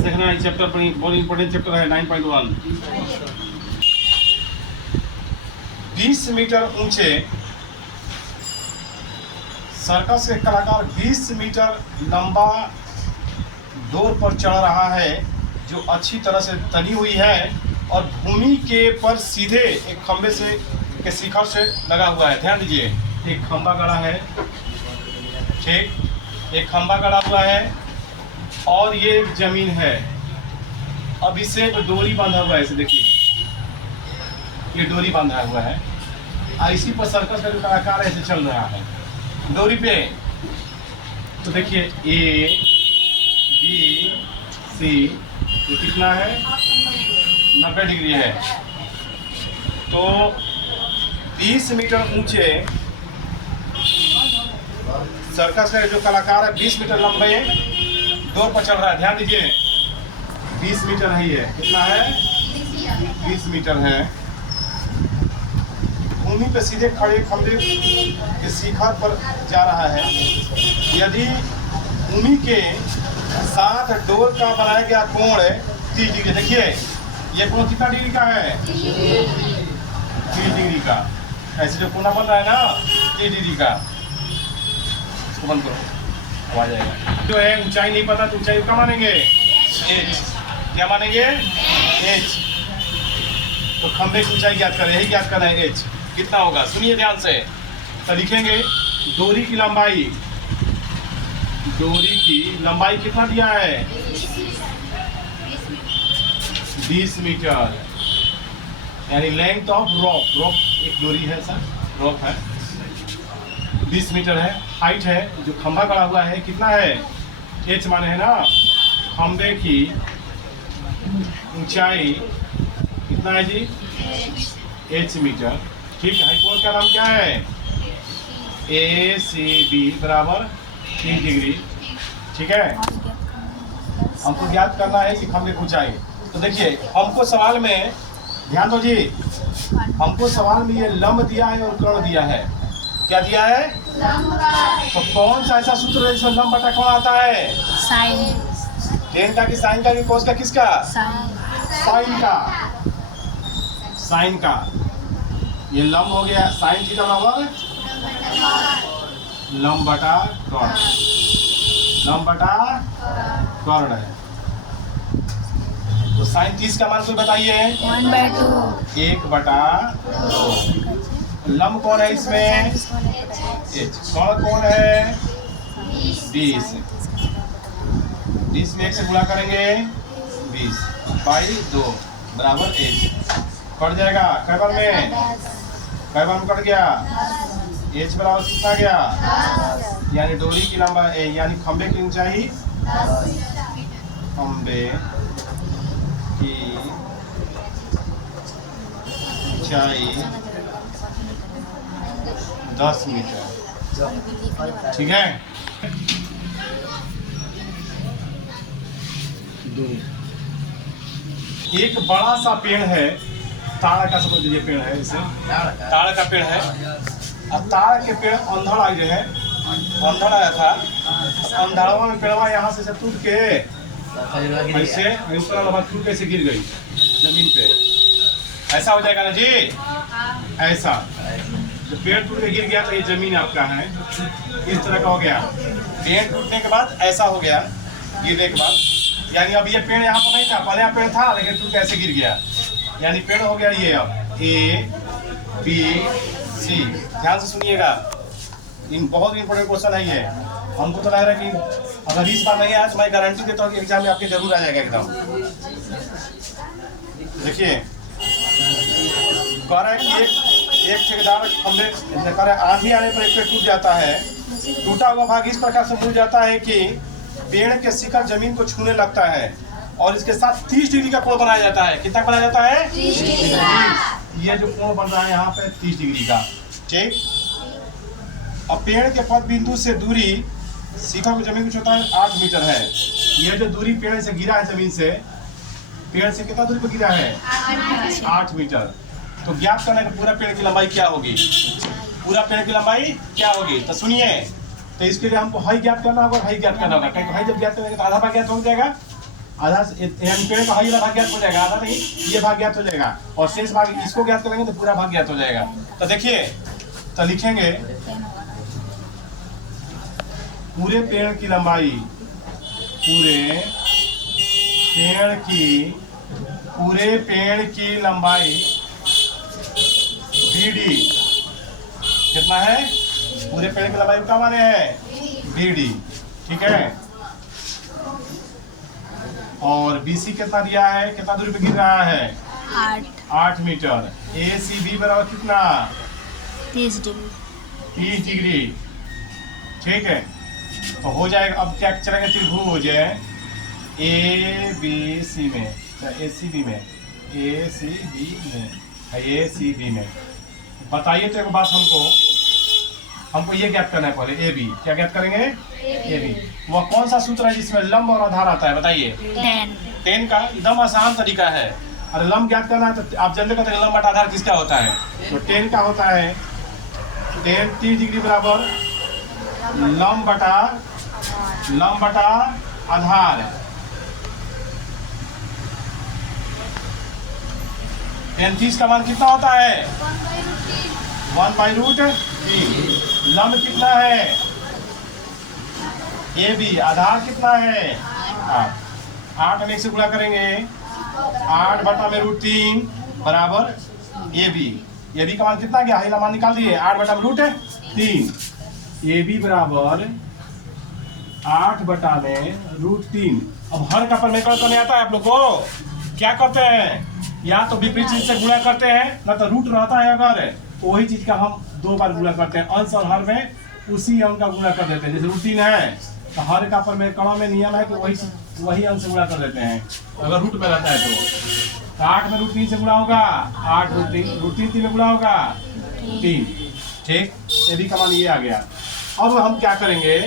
Maths देखना है, chapter बहुत इंपॉर्टेंट चैप्टर है 9.1। 20 मीटर ऊंचे सर्कस के कलाकार 20 मीटर लंबा डोर पर चढ़ रहा है जो अच्छी तरह से तनी हुई है और भूमि के पर सीधे एक खंबे से के शिखर से लगा हुआ है। ध्यान दीजिए, एक खंबा गड़ा है, ठीक, एक खंबा गड़ा हुआ है और ये एक जमीन है। अब इसे एक डोरी बांधा हुआ है, इसे देखिए, ये डोरी बांधा हुआ है और इसी पर सर्कस का जो कलाकार ऐसे चल रहा है डोरी पे। तो देखिए ए बी सी, ये कितना है, 90 डिग्री है। तो 20 मीटर ऊंचे सर्कस का जो कलाकार है 20 मीटर लंबे डोर पर चल रहा है। ध्यान दीजिए, 20 मीटर है, ये कितना है, 20 मीटर है। भूमि पे सीधे खड़े खंबे के शिखर पर जा रहा है। यदि भूमि के साथ डोर का बनाया गया कोण 30 डिग्री, देखिए ये कोण कितना डिग्री का है, 30 डिग्री का। ऐसे जो कोना बन रहा है ना 30 डिग्री का, इसको बंद करो, आ जाएगा। जो है ऊंचाई नहीं पता तो ऊंचाई क्या मानेंगे, h, क्या मानेंगे, h। तो खंबे की ऊंचाई ज्ञात करें, यही ज्ञात करना है, h कितना होगा। सुनिए ध्यान से, तो लिखेंगे डोरी की लंबाई, डोरी की लंबाई कितना दिया है, 20 मीटर, यानी लेंथ ऑफ रॉप, रॉप एक डोरी है सर, रॉप है, 20 मीटर है। हाइट है, जो खंभा गड़ा हुआ है कितना है, h माने है ना, खंबे की ऊंचाई कितना है जी, h मीटर, ठीक है। हाइपोल का नाम क्या है, ए सी बी बराबर 30 डिग्री, ठीक है। हमको ज्ञात करना है कि खंबे की ऊंचाई। तो देखिए हमको सवाल में ध्यान दो जी, हमको सवाल में ये लंब दिया है और कर्ण दिया है। क्या दिया है, तो कौन सा ऐसा सूत्र है जिसमें लंब बटा कौन आता है, साइन, टेन का कि साइन का कि कोस का, किसका, साइन का, साइन का। ये लंब हो गया साइन थीटा बराबर लंब बटा कर्ण, लंब बटा कर्ण है। तो साइन 30 का मान कोई बताइए, 1/2, 1/2। लंब कौन है इसमें, h, कौन कौन है, 20, 20 में 1 से गुणा करेंगे 20 बाई 2 बराबर h, कट जाएगा कै बार में, कै बार में कट गया, h बराबर कितना गया, यानी डोरी की लंबाई यानी खंबे की ऊंचाई, खंबे की ऊंचाई 10 मीटर, ठीक है। एक बड़ा सा पेड़ है, ताड़ का, समझ लीजिए पेड़ है, इसे ताड़ का पेड़ है। अब ताड़ के पेड़ अंधड़ आ गए हैं, अंधड़ आया था, अंधड़वा में पेड़वा यहाँ से टूट के ऐसे ऊपर टूट के गिर गई जमीन पे, ऐसा हो जाएगा ना जी, ऐसा। तो पेड़ टूट के गिर गया तो ये जमीन आपका है, इस तरह का हो गया। पेड़ टूटने के बाद ऐसा हो गया, गिरने के बाद, यानी अब ये पेड़ यहाँ पर नहीं था, पहले यहाँ पेड़ था लेकिन टूट के ऐसे गिर गया, यानी पेड़ हो गया ये। अब ए बी सी, ध्यान से सुनिएगा, इन बहुत इंपॉर्टेंट क्वेश्चन है ये। हमको तो लग रहा है कि अगर इस बार नहीं आया तो मैं गारंटी देता हूँ कि एग्जाम में आपके जरूर आ जाएगा एकदम। देखिए कह रहा है कि एक ठेकेदार खंबे कह रहा है आंधी आने पर एक पेड़ टूट जाता है, टूटा हुआ भाग इस प्रकार से मुड़ जाता है कि पेड़ के शिखर जमीन को छूने लगता है और इसके साथ 30 डिग्री का कोण बनाया जाता है। कितना बनाया जाता है, 30 डिग्री। ये जो कोण बन रहा है यहाँ पे 30 डिग्री का, ठीक। अब पेड़ के पद बिंदु से दूरी शिखर को जमीन को छूता है 8 मीटर है। यह जो दूरी पेड़ से गिरा है, जमीन से पेड़ से कितना दूरी पर गिरा है, 8 मीटर। तो ज्ञात करना है कि पूरा पेड़ की लंबाई क्या होगी, पूरा पेड़ की लंबाई क्या होगी। तो सुनिए, तो इसके लिए हमको हाई ज्ञात करना होगा, हाई ज्ञात करना होगा। कहीं तो हाई जब ज्ञात करेंगे तो आधा भाग ज्ञात हो जाएगा, आधा यानी पेड़ का हाई वाला भाग ज्ञात हो जाएगा, आधा नहीं, ये भाग ज्ञात हो जाएगा और शेष भाग इसको ज्ञात करेंगे तो पूरा भाग ज्ञात हो जाएगा। तो देखिए, तो लिखेंगे पूरे पेड़ की लंबाई, पूरे पेड़ की लंबाई BD कितना है? पूरे पेड़ की लंबाई क्या माने हैं? BD, ठीक है। और BC कितना दिया है, कितना दूरी पे गिर रहा है? 8 मीटर। ACB बराबर कितना? 30 डिग्री। 30 डिग्री, ठीक है। तो हो जाएगा, अब क्या चलेंगे त्रिभुज ACB में बताइए। तो एक बात हमको ये ज्ञात करना है पहले, AB क्या ज्ञात करेंगे? AB वह कौन सा सूत्र है जिसमें लंब और आधार आता है? बताइए। 10 का एकदम आसान तरीका है। अरे लंब ज्ञात करना है तो आप जानते हैं लंब बटा आधार किसका होता है? तो 10 का होता है 10 30 डिग्री बराबर लंब बटा आधार। 30 का मान कितना होता है? 1/√3। लंब कितना है? AB। आधार कितना है? 8 में 1 से गुणा करेंगे, 8/√3 बराबर AB का मान कितना गया? हाई मान निकाल दिए, 8/√3। AB बराबर 8/√3। अब हर का परमेकरण करने आता है आप लोग को? क्या करते हैं? या तो विपरीत चीज से गुणा करते हैं, ना तो रूट रहता है अगर तो वही चीज का हम 2 बार गुणा करते हैं। अंश और हर में उसी अंक का गुणा कर देते हैं। जैसे √3 है तो हर का परमेकरण में नियम है कि वही अंश से गुणा कर देते हैं अगर रूट में रहता है तो 8 में √3 से गुणा होगा, 8 √3 में गुणा होगा 3, ठीक। यदि का मान ये आ गया। अब हम क्या करेंगे?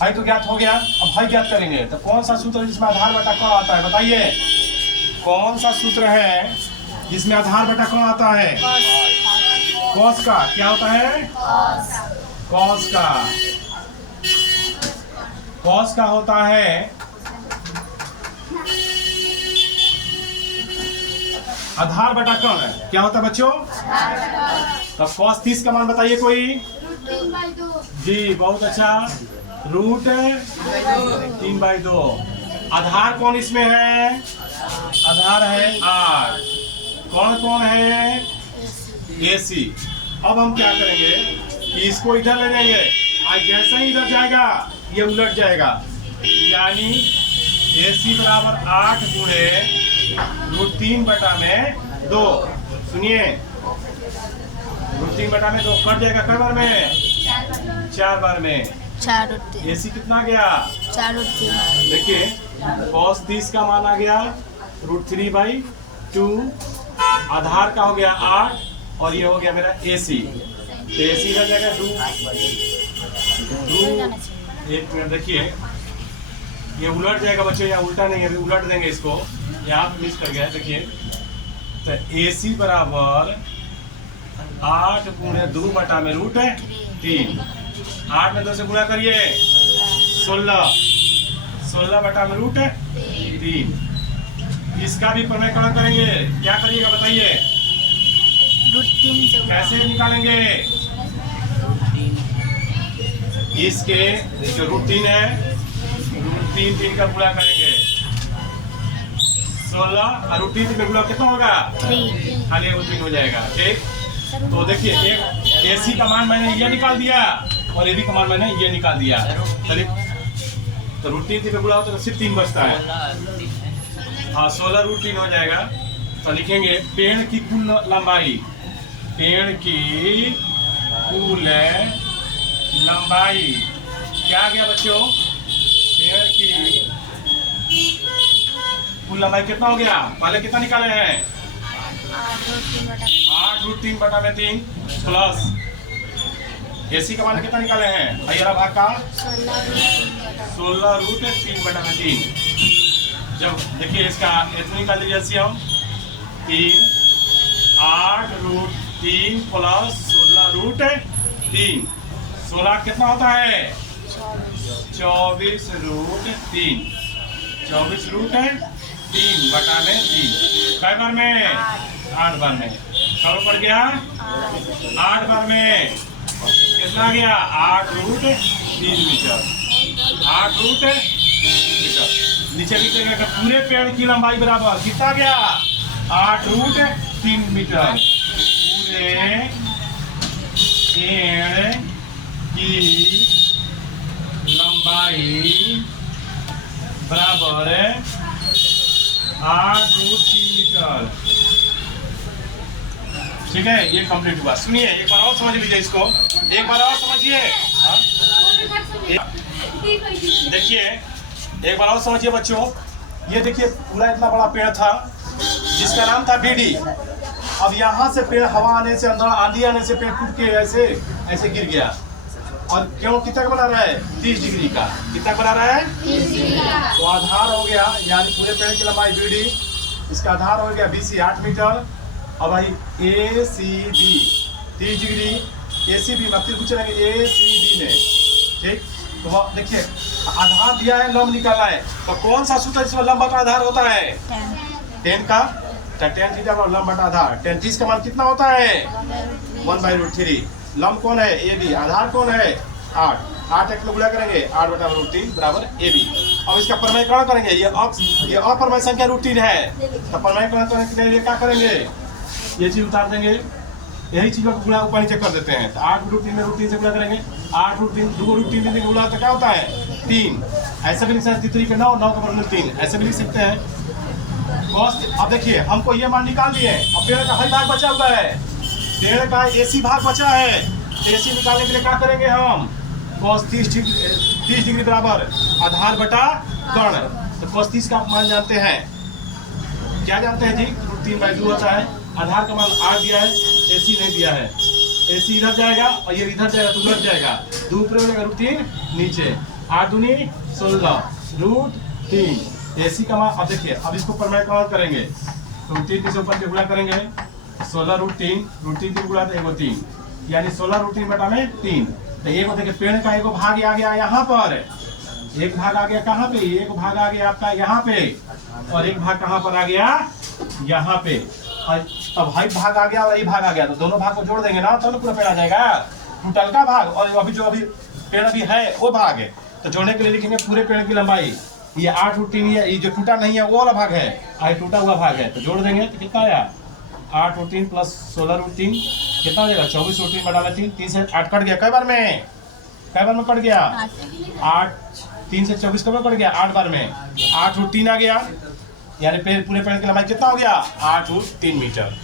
भाई तो ज्ञात हो गया, अब भाई ज्ञात करेंगे। तो कौन सा सूत्र जिसमें आधार बटा कोण आता है? बताइए, कौन सा सूत्र है जिसमें आधार बटा कोण आता है? कॉस का। क्या होता है? कॉस का। कॉस का होता है आधार बटा कोण। क्या होता है बच्चों? तो कॉस 30 का मान बताइए कोई? जी बहुत अच्छा, √3/2। आधार कौन इसमें है? आधार है R। कौन है? AC। अब हम क्या करेंगे कि इसको इधर ले जाएंगे, आज जैसे ही इधर जाएगा ये उलट जाएगा, यानी AC बराबर 8 गुणे √3/2। सुनिए, √3/2 कट जाएगा कई बार में? 4 बार में। 4 AC कितना गया? 4 देखिए, cos 30 का मान आ गया √3/2। आधार का हो गया 8 और ये हो गया मेरा AC। तो AC का जाएगा 2। एक मिनट देखिए, ये उलट जाएगा बच्चों, यहाँ उल्टा नहीं है, उलट देंगे इसको, यहाँ पे मिस कर गया। देखिए, तो AC बराबर 8 गुणे 2/√3। 8 में 2 से गुणा करिए, 16/√3। इसका भी प्रमेयकरण करेंगे। क्या करिएगा बताइए? √3 से कैसे निकालेंगे? इसके जो √3 है, √3 का गुणा करेंगे, 16 और √3 में गुणा कितना होगा? 3। खाली 3 हो जाएगा, ठीक। तो देखिए, एक AC का मान मैंने ये निकाल दिया और AB का मान मैंने ये निकाल दिया। चलिए, तो √3 में गुणा होता है तो सिर्फ 3 बचता है। हाँ, 16√3 हो जाएगा। तो लिखेंगे पेड़ की कुल लंबाई, क्या गया बच्चों? पेड़ की कुल लंबाई कितना हो गया? पहले कितना निकाले हैं? 8√3/3 प्लस AC का मान कितना निकाले हैं? अयरा भाग का 16√3/3। जब देखिए इसका इतना निकाल लीजिए एलसीएम, 3 8√3 प्लस 16√3। 16 कितना होता है? 24√3। 24 रूट 3 बटा में 3। कै बार में? 8 बार में। कब पड़ गया? 8 बार में। कितना गया? 8 रूट 3 मीटर। 8 root metre. नीचे लिखेंगे कि पूरे पेड़ की लंबाई बराबर कितना गया? 8 रूट 3 मीटर। पूरे पेड़ की लंबाई बराबर 8 रूट 3 मीटर। ठीक है, ये कंप्लीट हुआ। सुनिए एक बार और समझ लीजिए इसको, एक बार और समझिए। देखिए एक बार और समझिए बच्चों, ये देखिए पूरा इतना बड़ा पेड़ था जिसका नाम था बीडी। अब यहाँ से पेड़ हवा आने से, अंदर आंधी आने से पेड़ टूट के ऐसे ऐसे गिर गया। और क्यों कितना बना रहा है? 30 डिग्री का। कितना बना रहा है? 30 डिग्री का। तो आधार हो गया, यानी पूरे पेड़ की लंबाई बीडी, इसका आधार हो गया BC 8 मीटर। और भाई ACB 30 डिग्री, ACB मतलब कुछ नहीं, ACB में। ठीक, तो देखिए आधार दिया है, लंब निकाला है, तो कौन सा सूत्र इसमें लंब बटा आधार होता है? 10 का। तो 10 थीटा और लंब बटा आधार। 10 30 का मान कितना होता है? 1/√3। लंब कौन है? AB। आधार कौन है? 8। 8 एक गुणा करेंगे, 8/√3 बराबर AB। अब इसका परमयकरण करेंगे, ये अपरमय संख्या √3 है, तो परमयकरण करने के लिए क्या करेंगे? ये चीज उतार देंगे, यही चीज को गुणा ऊपर नीचे कर देते हैं। तो 8√3 में √3 से गुणा करेंगे, 8√3 2√3 गुणा तो क्या होता है? 3। ऐसे भी लिख सकते हैं 3 9 9 का वर्गमूल 3, ऐसे भी लिख सकते हैं। कॉस अब देखिए हमको ये मान निकाल दिए, अब पेड़ का हर भाग बचा हुआ है, पेड़ का AC भाग बचा है। AC निकालने के लिए क्या करेंगे हम? cos 30 डिग्री बराबर आधार बटा कर्ण। तो cos 30 का आप मान जानते हैं, क्या जानते हैं जी? √3/2 होता है। आधार का मान 8 दिया है, AC नहीं दिया है। AC इधर जाएगा और ये इधर जाएगा तो उधर जाएगा, 2 ऊपर हो जाएगा, √3 नीचे, 8 दूनी 16 √3। AC का मान अब देखिए, अब इसको परमयकरण करेंगे तो 3 से ऊपर के गुणा करेंगे, 16 √3 3 गुणा तो 1 3, यानी 16 √3 बटा में 3। तो एक देखिए पेड़ का एक भाग आ गया यहाँ पर, एक भाग आ गया कहाँ पे? एक भाग आ गया आपका यहाँ पे, और एक भाग कहाँ पर आ गया? यहाँ पे। अब भाई भाग आ गया और ये भाग आ गया, तो दोनों भाग को जोड़ देंगे ना, तो पूरा पेड़ आ जाएगा। टोटल का भाग और अभी जो पेड़ अभी है वो भाग है, तो जोड़ने के लिए लिखेंगे पूरे पेड़ की लंबाई। ये 8√3 है, ये जो टूटा नहीं है वो वाला भाग है, और टूटा हुआ भाग है, तो जोड़ देंगे तो कितना आया? 8√3 प्लस 16√3 कितना हो जाएगा? 24√3 बटा 3। 3 से 8 कट गया, कई बार में? कई बार में कट गया? 8। 3 से 24 कब कट गया? 8 बार में। 8√3 आ गया, यानी पूरे पेड़ की लंबाई कितना हो गया? 8√3 मीटर।